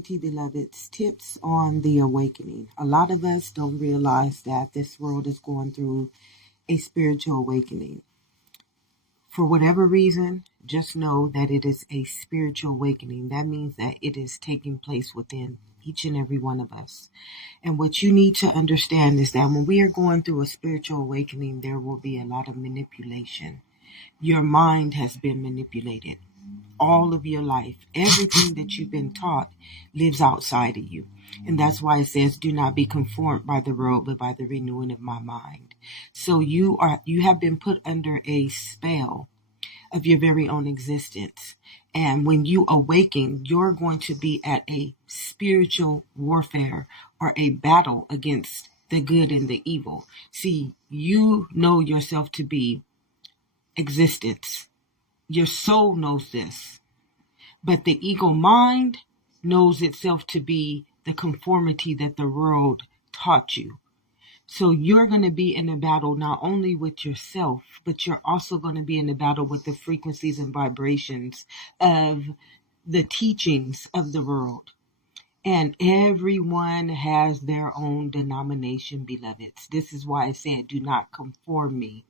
Community Beloveds, tips on the awakening. A lot of us don't realize that this world is going through a spiritual awakening. For whatever reason, just know that it is a spiritual awakening. That means that it is taking place within each and every one of us. And what you need to understand is that when we are going through a spiritual awakening, there will be a lot of manipulation. Your mind has been manipulated. All of your life, everything that you've been taught lives outside of you. And that's why it says, do not be conformed by the world, but by the renewing of my mind. So you have been put under a spell of your very own existence. And when you awaken, you're going to be at a spiritual warfare or a battle against the good and the evil. See, you know yourself to be existence. Your soul knows this, but the ego mind knows itself to be the conformity that the world taught you. So you're going to be in a battle not only with yourself, but you're also going to be in a battle with the frequencies and vibrations of the teachings of the world. And everyone has their own denomination, beloveds. This is why I said, do not conform me.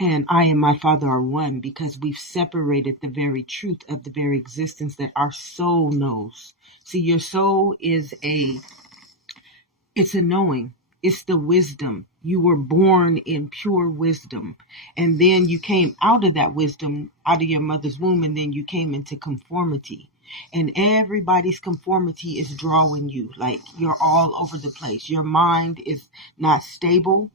And I and my Father are one, because we've separated the very truth of the very existence that our soul knows. See, your soul it's a knowing. It's the wisdom. You were born in pure wisdom. And then you came out of that wisdom, out of your mother's womb, and then you came into conformity. And everybody's conformity is drawing you. Like, you're all over the place. Your mind is not stable.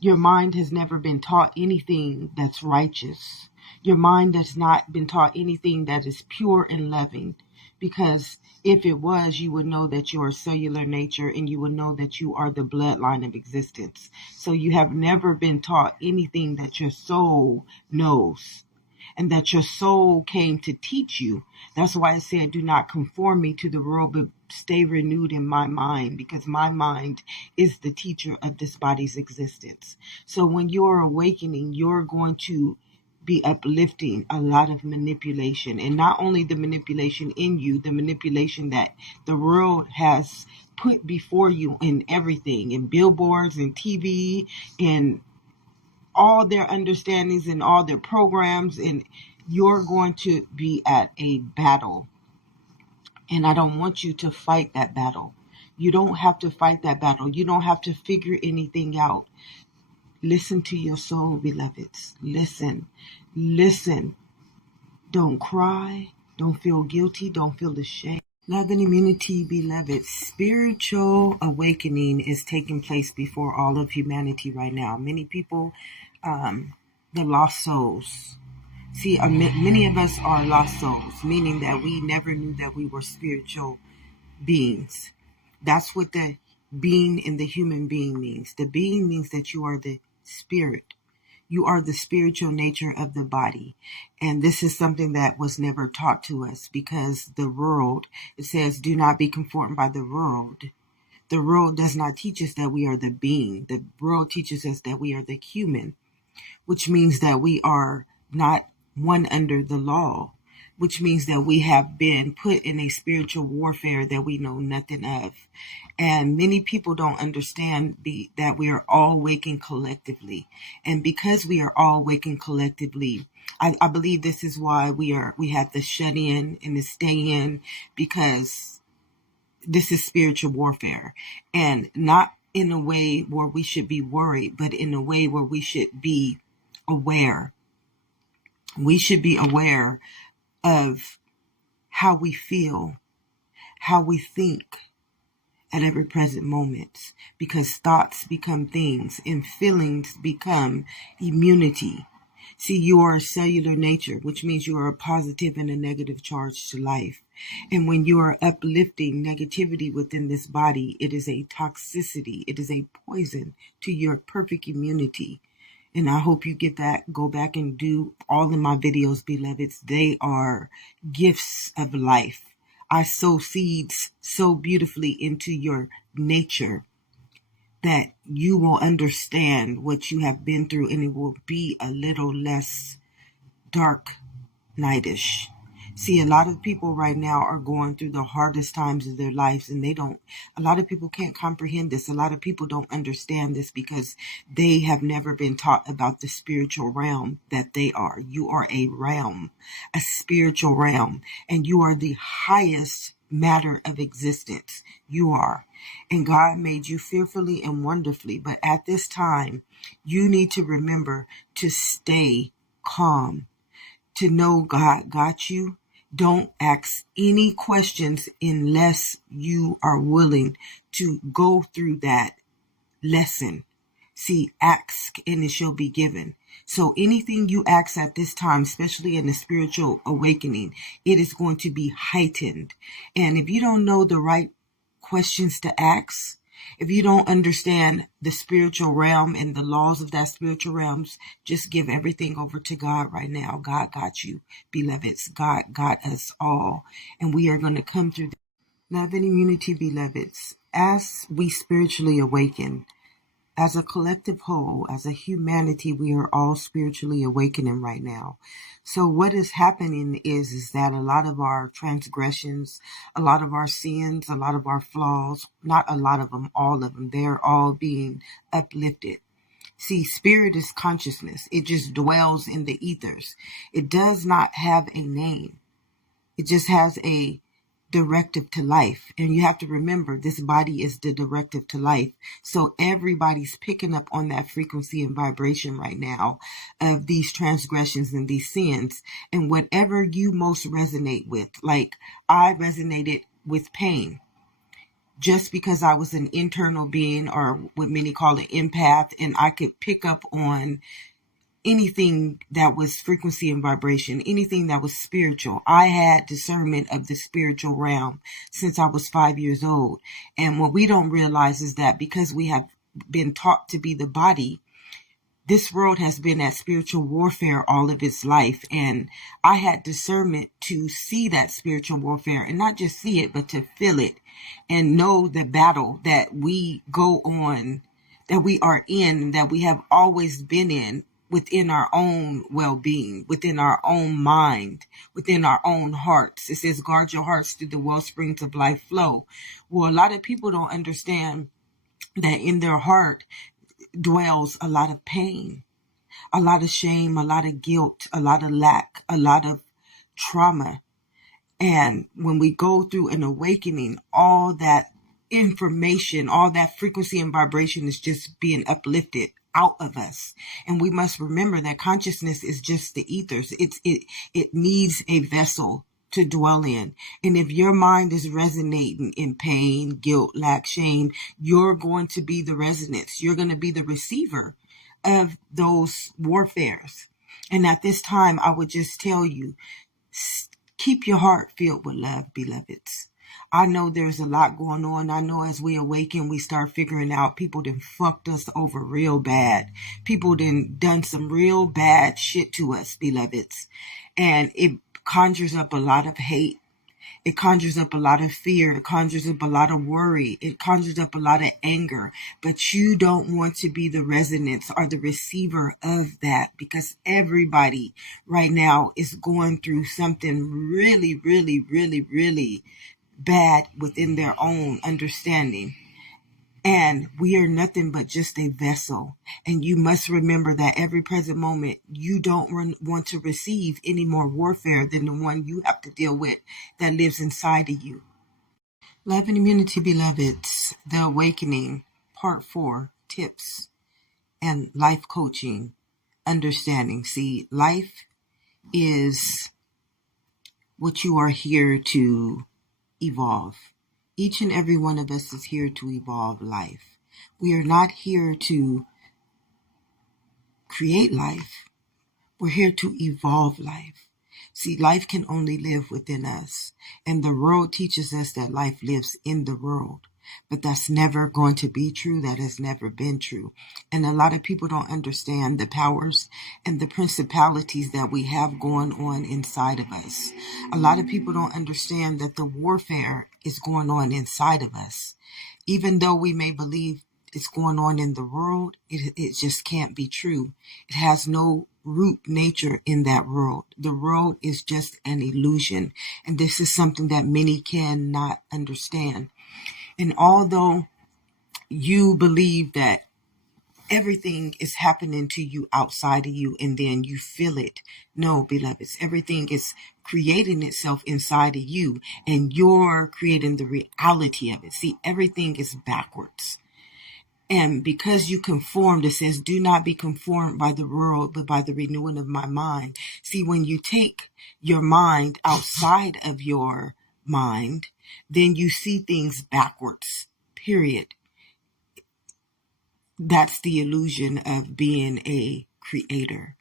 Your mind has never been taught anything that's righteous. Your mind has not been taught anything that is pure and loving. Because if it was, you would know that you're a cellular nature, and you would know that you are the bloodline of existence. So you have never been taught anything that your soul knows and that your soul came to teach you. That's why I said, do not conform me to the world, but stay renewed in my mind, because my mind is the teacher of this body's existence. So when you're awakening, you're going to be uplifting a lot of manipulation, and not only the manipulation in you, the manipulation that the world has put before you in everything, in billboards and TV and all their understandings and all their programs, and you're going to be at a battle. And I don't want you to fight that battle. You don't have to fight that battle. You don't have to figure anything out. Listen to your soul, beloveds. Listen. Don't cry. Don't feel guilty. Don't feel ashamed. Love and immunity, beloveds. Spiritual awakening is taking place before all of humanity right now. Many people, the lost souls. See, many of us are lost souls, meaning that we never knew that we were spiritual beings. That's what the being in the human being means. The being means that you are the spirit. You are the spiritual nature of the body. And this is something that was never taught to us, because the world, it says, do not be conformed by the world. The world does not teach us that we are the being. The world teaches us that we are the human, which means that we are not one under the law, which means that we have been put in a spiritual warfare that we know nothing of. And many people don't understand that we are all waking collectively. And because we are all waking collectively, I believe this is why we have to shut in and to stay in, because this is spiritual warfare. And not in a way where we should be worried, but in a way where we should be aware. We should be aware of how we feel, how we think at every present moment, because thoughts become things and feelings become immunity. See, you are a cellular nature, which means you are a positive and a negative charge to life. And when you are uplifting negativity within this body, it is a toxicity. It is a poison to your perfect immunity. And I hope you go back and do all of my videos, beloveds. They are gifts of life. I sow seeds so beautifully into your nature that you will understand what you have been through, and it will be a little less dark nightish. See, a lot of people right now are going through the hardest times of their lives, and a lot of people can't comprehend this. A lot of people don't understand this because they have never been taught about the spiritual realm that they are. You are a realm, a spiritual realm, and you are the highest matter of existence. You are. And God made you fearfully and wonderfully. But at this time, you need to remember to stay calm, to know God got you. Don't ask any questions unless you are willing to go through that lesson. See, ask and it shall be given. So anything you ask at this time, especially in the spiritual awakening, it is going to be heightened. And if you don't know the right questions to ask, if you don't understand the spiritual realm and the laws of that spiritual realms, just give everything over to God right now. God got you, beloveds. God got us all. And we are going to come through that. Love and immunity, beloveds. As we spiritually awaken, as a collective whole, as a humanity, we are all spiritually awakening right now. So what is happening is that a lot of our transgressions, a lot of our sins, a lot of our flaws, not a lot of them, all of them, they're all being uplifted. See, spirit is consciousness. It just dwells in the ethers. It does not have a name. It just has a directive to life. And you have to remember, this body is the directive to life. So everybody's picking up on that frequency and vibration right now of these transgressions and these sins. And whatever you most resonate with, like I resonated with pain. Just because I was an internal being, or what many call an empath, and I could pick up on anything that was frequency and vibration, anything that was spiritual. I had discernment of the spiritual realm since I was 5 years old. And what we don't realize is that because we have been taught to be the body, this world has been at spiritual warfare all of its life. And I had discernment to see that spiritual warfare, and not just see it, but to feel it and know the battle that we go on, that we are in, that we have always been in, within our own well-being, within our own mind, within our own hearts. It says, guard your hearts through the well springs of life flow. Well, a lot of people don't understand that in their heart dwells a lot of pain, a lot of shame, a lot of guilt, a lot of lack, a lot of trauma. And when we go through an awakening, all that information, all that frequency and vibration is just being uplifted out of us. And we must remember that consciousness is just the ethers. It needs a vessel to dwell in. And if your mind is resonating in pain, guilt, lack, shame, you're going to be the resonance. You're going to be the receiver of those warfares. And at this time, I would just tell you, keep your heart filled with love, beloveds. I know there's a lot going on. I know as we awaken, we start figuring out people done fucked us over real bad. People done some real bad shit to us, beloveds. And it conjures up a lot of hate. It conjures up a lot of fear. It conjures up a lot of worry. It conjures up a lot of anger. But you don't want to be the resonance or the receiver of that, because everybody right now is going through something really, really, really, really bad within their own understanding. And we are nothing but just a vessel. And you must remember that every present moment, you don't want to receive any more warfare than the one you have to deal with that lives inside of you. Love and immunity, beloveds. The Awakening, Part 4, Tips and Life Coaching, Understanding. See, life is what you are here to evolve. Each and every one of us is here to evolve life. We are not here to create life. We're here to evolve life. See, life can only live within us. And the world teaches us that life lives in the world. But that's never going to be true. That has never been true. And a lot of people don't understand the powers and the principalities that we have going on inside of us. A lot of people don't understand that the warfare is going on inside of us. Even though we may believe it's going on in the world, it just can't be true. It has no root nature in that world. The world is just an illusion. And this is something that many cannot understand. And although you believe that everything is happening to you outside of you and then you feel it. No, beloveds, everything is creating itself inside of you and you're creating the reality of it. See, everything is backwards. And because you conformed, it says, do not be conformed by the world, but by the renewing of my mind. See, when you take your mind outside of your mind, then you see things backwards, period. That's the illusion of being a creator.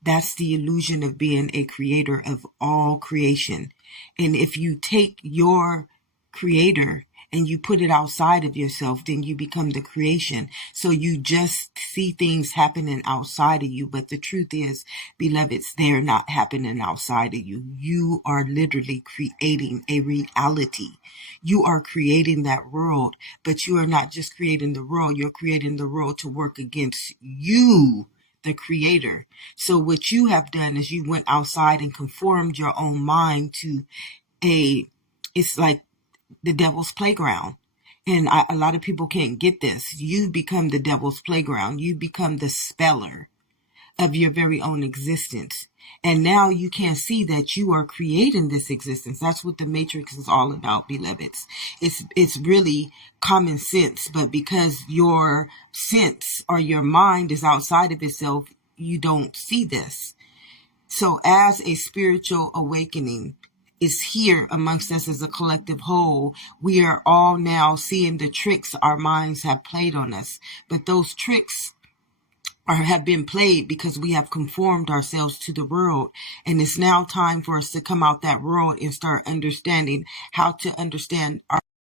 That's the illusion of being a creator of all creation. And if you take your creator and you put it outside of yourself, then you become the creation. So you just see things happening outside of you. But the truth is, beloveds, they are not happening outside of you. You are literally creating a reality. You are creating that world, but you are not just creating the world. You're creating the world to work against you, the creator. So what you have done is you went outside and conformed your own mind to it's like the devil's playground. And a lot of people can't get this. You become the devil's playground. You become the speller of your very own existence. And now you can see that you are creating this existence. That's what the Matrix is all about, beloveds. It's really common sense, but because your sense or your mind is outside of itself, you don't see this. So as a spiritual awakening is here amongst us as a collective whole, we are all now seeing the tricks our minds have played on us. But those tricks have been played because we have conformed ourselves to the world. And it's now time for us to come out that world and start understanding how to understand